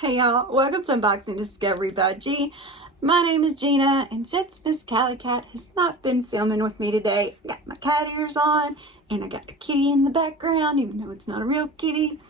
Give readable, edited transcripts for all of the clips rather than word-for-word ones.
Hey y'all, welcome to Unboxing Discovery Budge. My name is Gina, and since Miss Cali Cat has not been filming with me today, I got my cat ears on, and I got a kitty in the background, even though it's not a real kitty.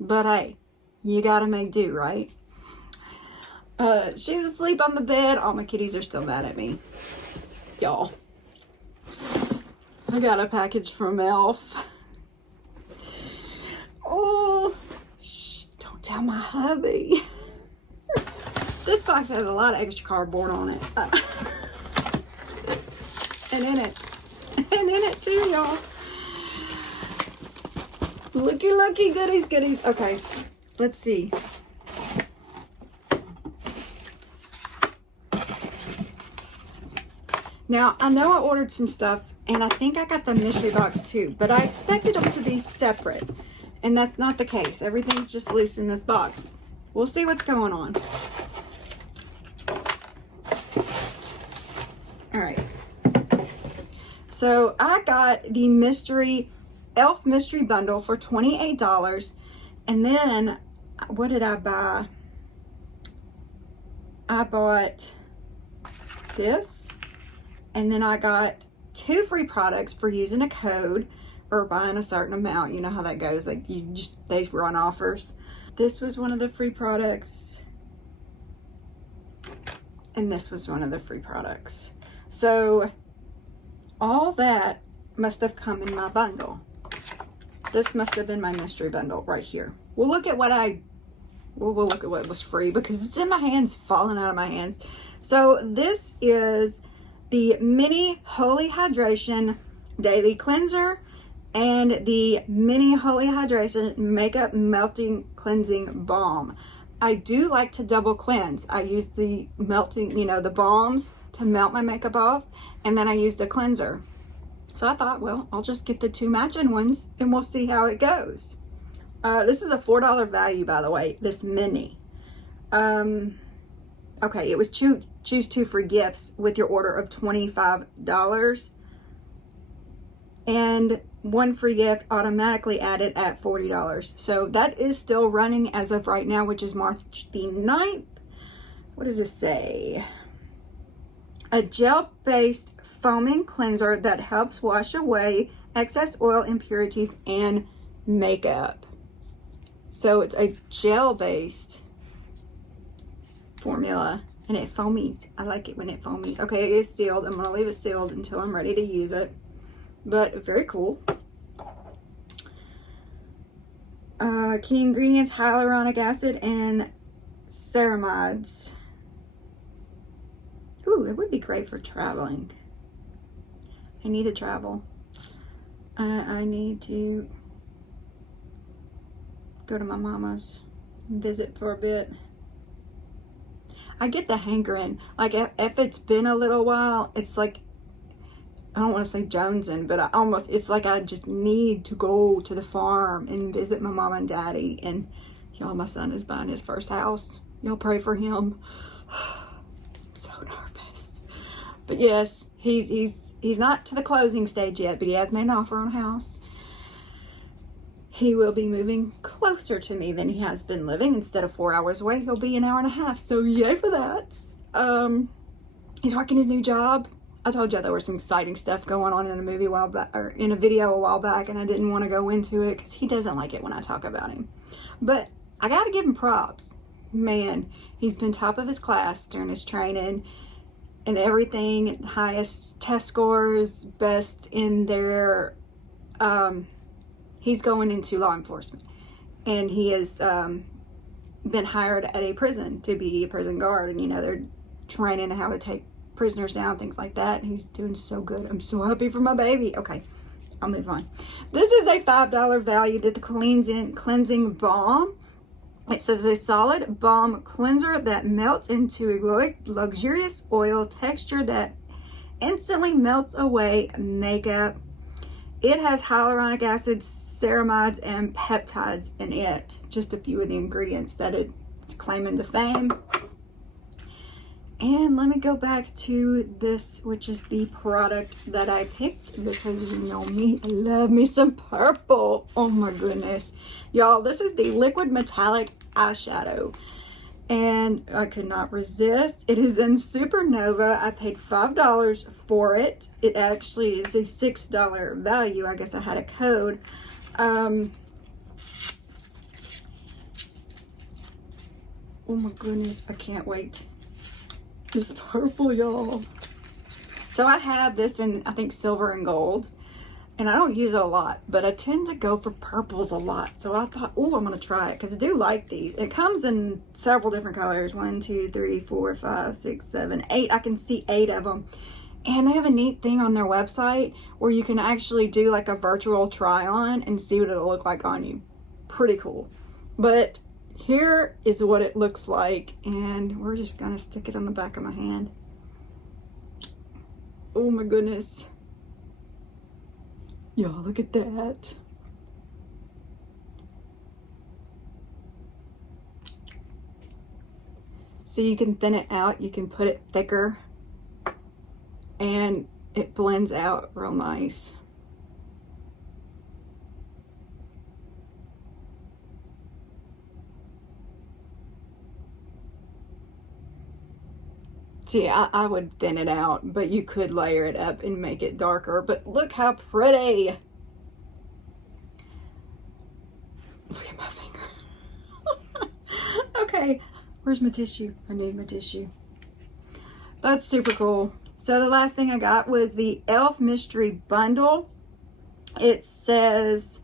But hey, you gotta make do, right? She's asleep on the bed. All my kitties are still mad at me. Y'all, I got a package from e.l.f. Oh, shh, don't tell my hubby. This box has a lot of extra cardboard on it. And in it too, y'all. Looky, goodies. Okay, let's see. Now, I know I ordered some stuff, and I think I got the mystery box too, but I expected them to be separate, and that's not the case. Everything's just loose in this box. We'll see what's going on. All right. So I got the e.l.f. mystery bundle for $28, and then what did I buy? I bought this, and then I got 2 free products for using a code or buying a certain amount. You know how that goes. Like they run offers. This was one of the free products, and this was one of the free products. So all that must have come in my bundle. This must have been my mystery bundle right here. We'll look at what we'll look at what was free because it's in my hands, falling out of my hands. So this is the Mini Holy Hydration Daily Cleanser and the Mini Holy Hydration Makeup Melting Cleansing Balm. I do like to double cleanse. I use the melting, the balms to melt my makeup off, and then I use the cleanser. So I thought, well, I'll just get the 2 matching ones and we'll see how it goes. This is a $4 value, by the way, this mini. Okay, it was choose 2 free gifts with your order of $25, and 1 free gift automatically added at $40. So that is still running as of right now, which is March the 9th. What does this say? A gel-based foaming cleanser that helps wash away excess oil, impurities, and makeup. So it's a gel-based formula, and it foamies. I like it when it foamies. Okay, it is sealed. I'm gonna leave it sealed until I'm ready to use it, but very cool. Key ingredients: hyaluronic acid and ceramides. Ooh, it would be great for traveling. I need to travel. I need to go to my mama's and visit for a bit. I get the hankering. Like if it's been a little while, it's like, I don't want to say jonesing, but it's like I just need to go to the farm and visit my mom and daddy. And y'all, my son is buying his first house. Y'all pray for him. I'm so nervous. But yes, he's not to the closing stage yet, but he has made an offer on a house. He will be moving closer to me than he has been living. Instead of 4 hours away, he'll be an hour and a half. So yay for that. He's working his new job. I told you there was some exciting stuff going on in a movie a while back, or in a video a while back, and I didn't want to go into it because he doesn't like it when I talk about him. But I got to give him props. Man, he's been top of his class during his training and everything. Highest test scores, best in their, he's going into law enforcement, and he has been hired at a prison to be a prison guard, and they're training how to take prisoners down, things like that. He's doing so good. I'm so happy for my baby. Okay, I'll move on. This is a $5 value that the cleansing balm. It says a solid balm cleanser that melts into a luxurious oil texture that instantly melts away makeup. It has hyaluronic acid, ceramides, and peptides in it. Just a few of the ingredients that it's claiming to fame. And let me go back to this, which is the product that I picked, because you know me, I love me some purple. Oh my goodness. Y'all, this is the liquid metallic eyeshadow. and I could not resist. It is in Supernova. I paid $5 for it. It actually is a $6 value. I guess I had a code. Oh my goodness, I can't wait. This purple, y'all. So I have this in, I think, silver and gold. And I don't use it a lot, but I tend to go for purples a lot. So I thought, oh, I'm going to try it because I do like these. It comes in several different colors. 1, 2, 3, 4, 5, 6, 7, 8. I can see 8 of them. And they have a neat thing on their website where you can actually do like a virtual try on and see what it'll look like on you. Pretty cool. But here is what it looks like. And we're just going to stick it on the back of my hand. Oh my goodness. Y'all, look at that. So you can thin it out, you can put it thicker, and it blends out real nice. See, I would thin it out, but you could layer it up and make it darker. But look how pretty. Look at my finger. Okay, where's my tissue? I need my tissue. That's super cool. So the last thing I got was the e.l.f. mystery bundle. It says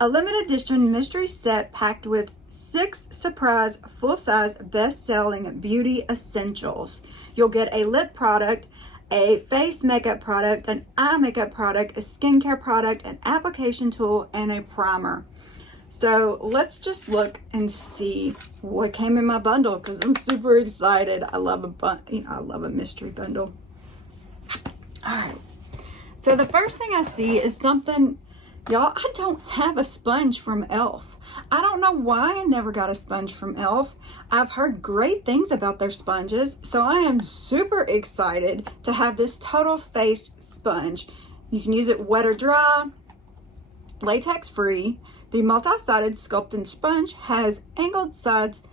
a limited edition mystery set packed with 6 surprise full-size best-selling beauty essentials. You'll get a lip product, a face makeup product, an eye makeup product, a skincare product, an application tool, and a primer. So let's just look and see what came in my bundle because I'm super excited. I love I love a mystery bundle. All right. So the first thing I see is something, y'all, I don't have a sponge from e.l.f. I don't know why I never got a sponge from e.l.f. I've heard great things about their sponges, so I am super excited to have this total face sponge. You can use it wet or dry, latex free. The multi-sided sculpting sponge has angled sides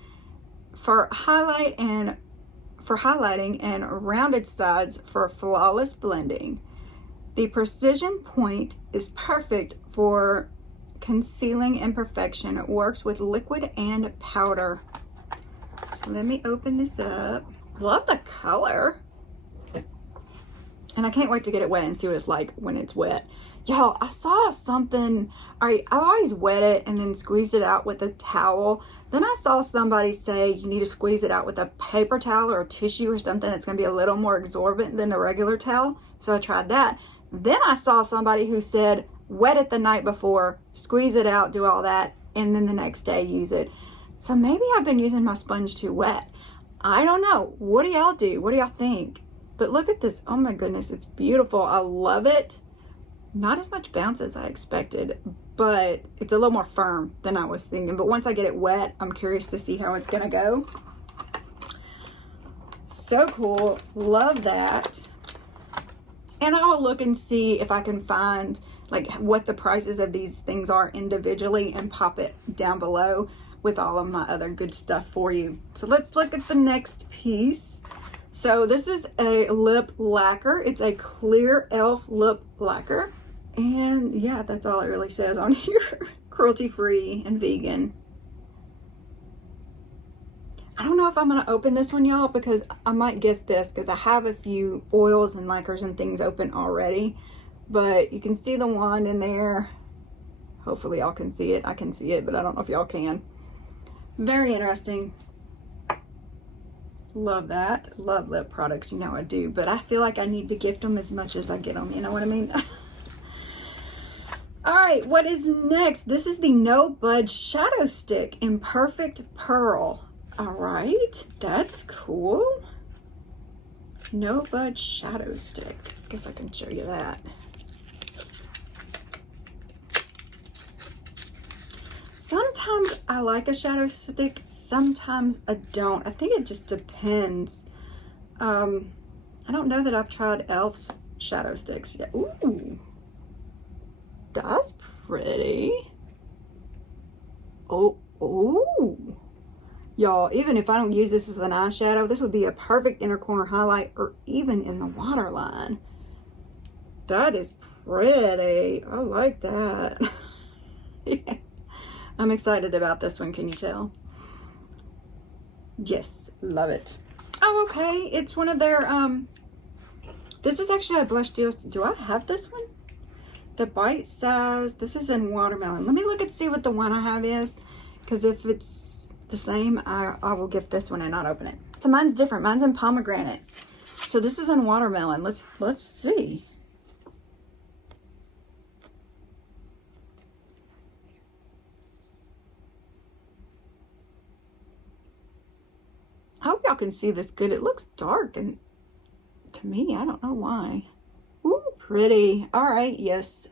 for highlighting and rounded sides for flawless blending. The precision point is perfect for concealing imperfection. It works with liquid and powder. So let me open this up. Love the color. And I can't wait to get it wet and see what it's like when it's wet. Y'all, I saw something, I always wet it and then squeeze it out with a towel. Then I saw somebody say you need to squeeze it out with a paper towel or a tissue or something that's gonna be a little more absorbent than a regular towel. So I tried that. Then I saw somebody who said wet it the night before, squeeze it out, do all that, and then the next day use it. So maybe I've been using my sponge too wet. I don't know. What do y'all do? What do y'all think? But look at this. Oh my goodness, it's beautiful. I love it. Not as much bounce as I expected, but it's a little more firm than I was thinking. But once I get it wet, I'm curious to see how it's gonna go. So cool. Love that. And I'll look and see if I can find like what the prices of these things are individually and pop it down below with all of my other good stuff for you. So let's look at the next piece. So this is a lip lacquer. It's a clear e.l.f. lip lacquer. And yeah, that's all it really says on here. Cruelty-free and vegan. I don't know if I'm gonna open this one, y'all, because I might gift this because I have a few oils and lacquers and things open already. But you can see the wand in there. Hopefully y'all can see it. I can see it, but I don't know if y'all can. Very interesting. Love that. Love lip products, you know I do. But I feel like I need to gift them as much as I get them, you know what I mean? All right, what is next? This is the No Budge Shadow Stick in Perfect Pearl. All right, that's cool. No Budge Shadow Stick. Guess I can show you that. Sometimes I like a shadow stick, sometimes I don't. I think it just depends. I don't know that I've tried e.l.f.'s shadow sticks yet. Ooh, that's pretty. Oh, Y'all, even if I don't use this as an eyeshadow, this would be a perfect inner corner highlight or even in the waterline. That is pretty. I like that. Yeah. I'm excited about this one, can you tell? Yes, love it. Oh, okay. It's one of their, this is actually a blush deal. Do I have this one? The bite size. This is in watermelon. Let me look and see what the one I have is. Because if it's the same, I will gift this one and not open it. So mine's different. Mine's in pomegranate. So this is in watermelon. Let's see. I hope y'all can see this good. It looks dark, and to me, I don't know why. Ooh, pretty. All right, yes.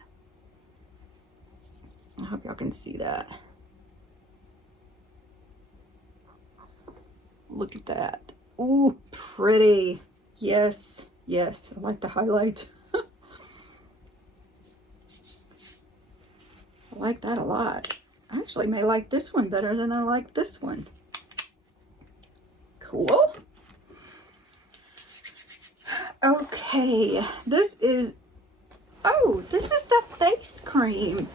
I hope y'all can see that. Look at that. Ooh, pretty. Yes, yes. I like the highlight. I like that a lot. I actually may like this one better than I like this one. Cool. Okay, this is, oh, this is the face cream.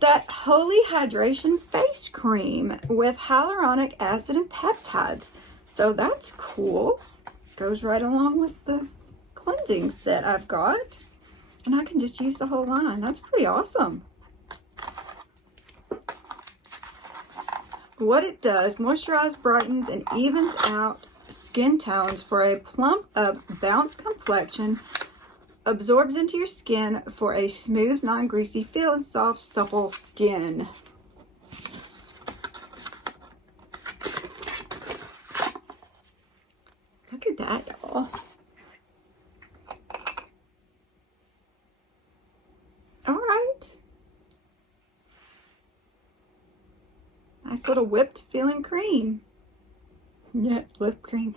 That Holy Hydration face cream with hyaluronic acid and peptides. So that's cool. Goes right along with the cleansing set I've got. And I can just use the whole line. That's pretty awesome. What it does, moisturizes, brightens, and evens out skin tones for a plump up, balanced complexion. Absorbs into your skin for a smooth, non-greasy feel and soft, supple skin. Look at that, y'all. All right. Nice little whipped feeling cream. Yeah, whipped cream.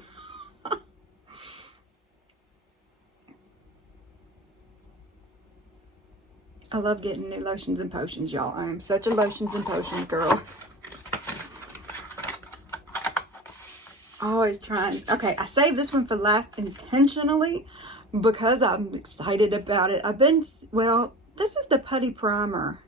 I love getting new lotions and potions, y'all. I am such a lotions and potions girl. Always trying. Okay, I saved this one for last intentionally because I'm excited about it. Well, this is the Putty primer.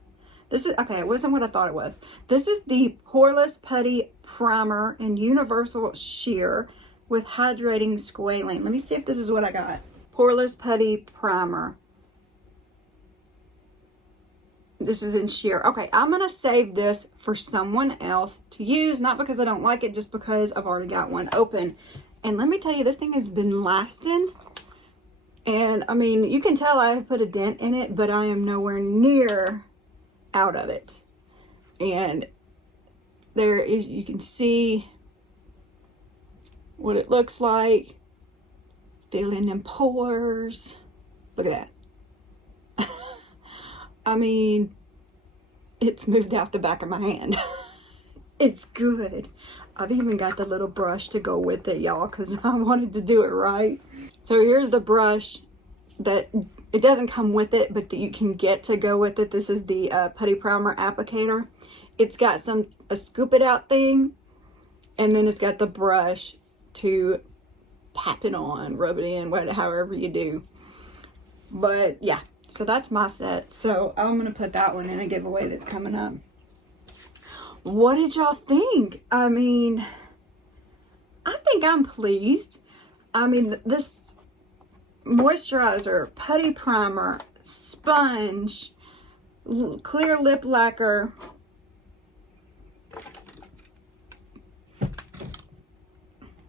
This is, okay, it wasn't what I thought it was. This is the Poreless Putty Primer in Universal Sheer with Hydrating Squalane. Let me see if this is what I got. Poreless Putty Primer. This is in sheer. Okay, I'm going to save this for someone else to use. Not because I don't like it, just because I've already got one open. And let me tell you, this thing has been lasting. And, I mean, you can tell I have put a dent in it, but I am nowhere near out of it. And there is, you can see what it looks like. Filling in pores. Look at that. I mean, it's moved out the back of my hand. It's good. I've even got the little brush to go with it, y'all, because I wanted to do it right. So here's the brush that, it doesn't come with it, but that you can get to go with it. This is the Putty Primer applicator. It's got a scoop it out thing, and then it's got the brush to tap it on, rub it in, however you do. But yeah. So that's my set. So I'm going to put that one in a giveaway that's coming up. What did y'all think? I mean, I think I'm pleased. I mean, this moisturizer, putty primer, sponge, clear lip lacquer,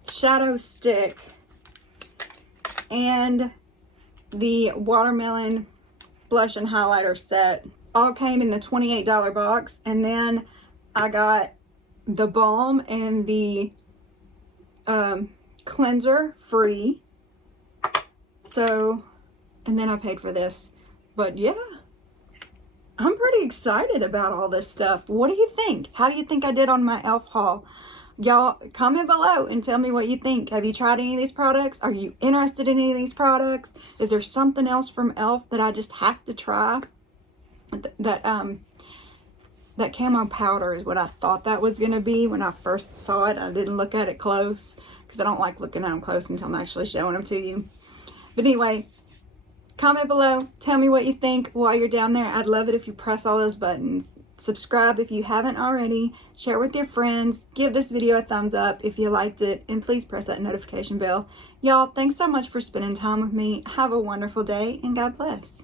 shadow stick, and the watermelon blush and highlighter set all came in the $28 box. And then I got the balm and the cleanser free. So, and then I paid for this. But yeah, I'm pretty excited about all this stuff. What do you think? How do you think I did on my e.l.f. haul? Y'all, comment below and tell me what you think. Have you tried any of these products? Are you interested in any of these products? Is there something else from e.l.f. that I just have to try? That that camo powder is what I thought that was going to be when I first saw it. I didn't look at it close because I don't like looking at them close until I'm actually showing them to you. But anyway, comment below. Tell me what you think while you're down there. I'd love it if you press all those buttons. Subscribe if you haven't already. Share with your friends. Give this video a thumbs up if you liked it. And please press that notification bell. Y'all, thanks so much for spending time with me. Have a wonderful day and God bless.